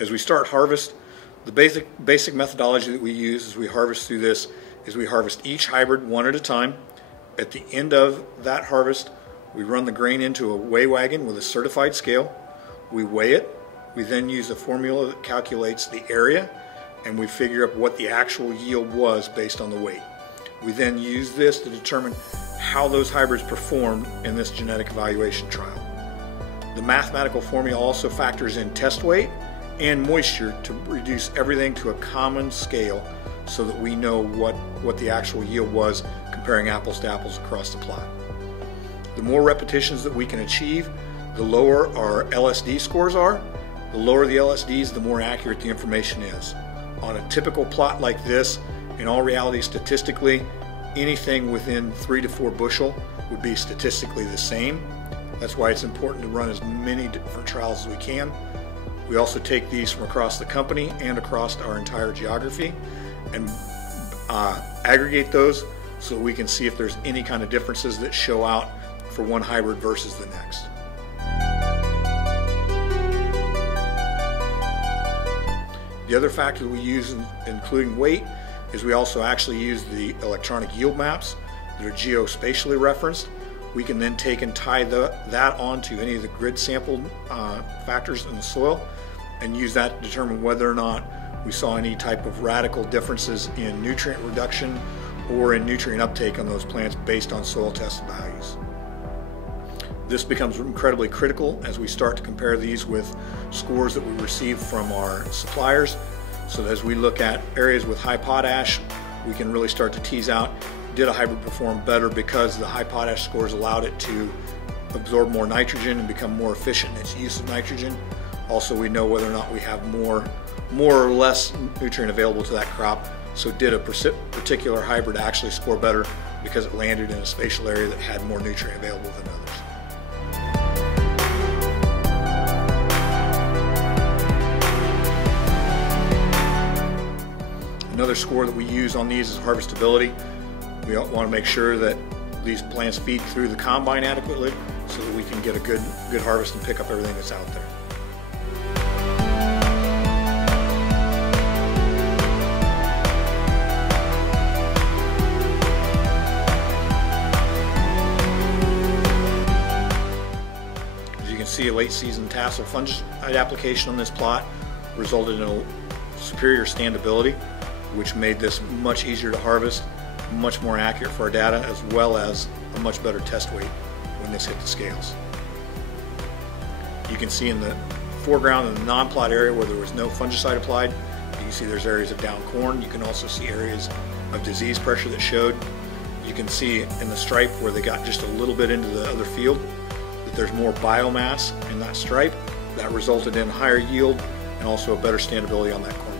As we start harvest, the basic methodology that we use as we harvest through this is we harvest each hybrid one at a time. At the end of that harvest, we run the grain into a weigh wagon with a certified scale. We weigh it. We then use a formula that calculates the area, and we figure up what the actual yield was based on the weight. We then use this to determine how those hybrids performed in this genetic evaluation trial. The mathematical formula also factors in test weight and moisture to reduce everything to a common scale so that we know what the actual yield was comparing apples to apples across the plot. The more repetitions that we can achieve, the lower our LSD scores are. The lower the LSDs, the more accurate the information is. On a typical plot like this, in all reality, statistically, anything within 3 to 4 bushel would be statistically the same. That's why it's important to run as many different trials as we can. We also take these from across the company and across our entire geography and aggregate those so that we can see if there's any kind of differences that show out for one hybrid versus the next. The other factor that we use, including weight, is we also actually use the electronic yield maps that are geospatially referenced. We can then take and tie that onto any of the grid sample factors in the soil and use that to determine whether or not we saw any type of radical differences in nutrient reduction or in nutrient uptake on those plants based on soil test values. This becomes incredibly critical as we start to compare these with scores that we receive from our suppliers, so that as we look at areas with high potash, we can really start to tease out, did a hybrid perform better because the high potash scores allowed it to absorb more nitrogen and become more efficient in its use of nitrogen. Also, we know whether or not we have more or less nutrient available to that crop. So did a particular hybrid actually score better because it landed in a spatial area that had more nutrient available than others. Another score that we use on these is harvestability. We want to make sure that these plants feed through the combine adequately so that we can get a good harvest and pick up everything that's out there. As you can see, a late season tassel fungicide application on this plot resulted in a superior standability, which made this much easier to harvest, much more accurate for our data, as well as a much better test weight when this hit the scales. You can see in the foreground in the non-plot area where there was no fungicide applied, you can see there's areas of down corn. You can also see areas of disease pressure that showed. You can see in the stripe where they got just a little bit into the other field that there's more biomass in that stripe. That resulted in higher yield and also a better standability on that corn plant.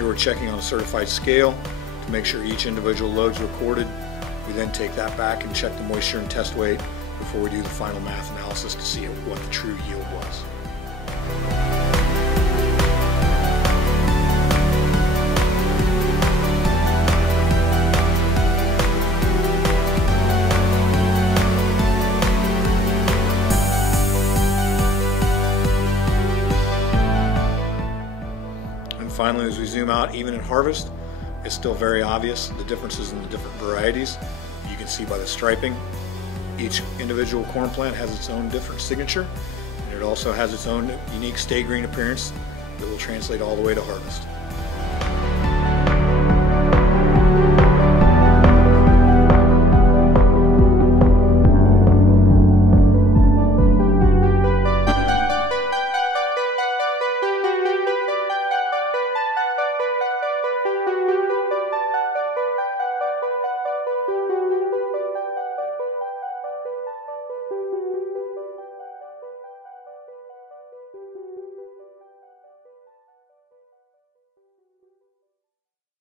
We're checking on a certified scale to make sure each individual load's recorded. We then take that back and check the moisture and test weight before we do the final math analysis to see what the true yield was. Finally, as we zoom out, even in harvest, it's still very obvious the differences in the different varieties. You can see by the striping, each individual corn plant has its own different signature, and it also has its own unique stay green appearance that will translate all the way to harvest.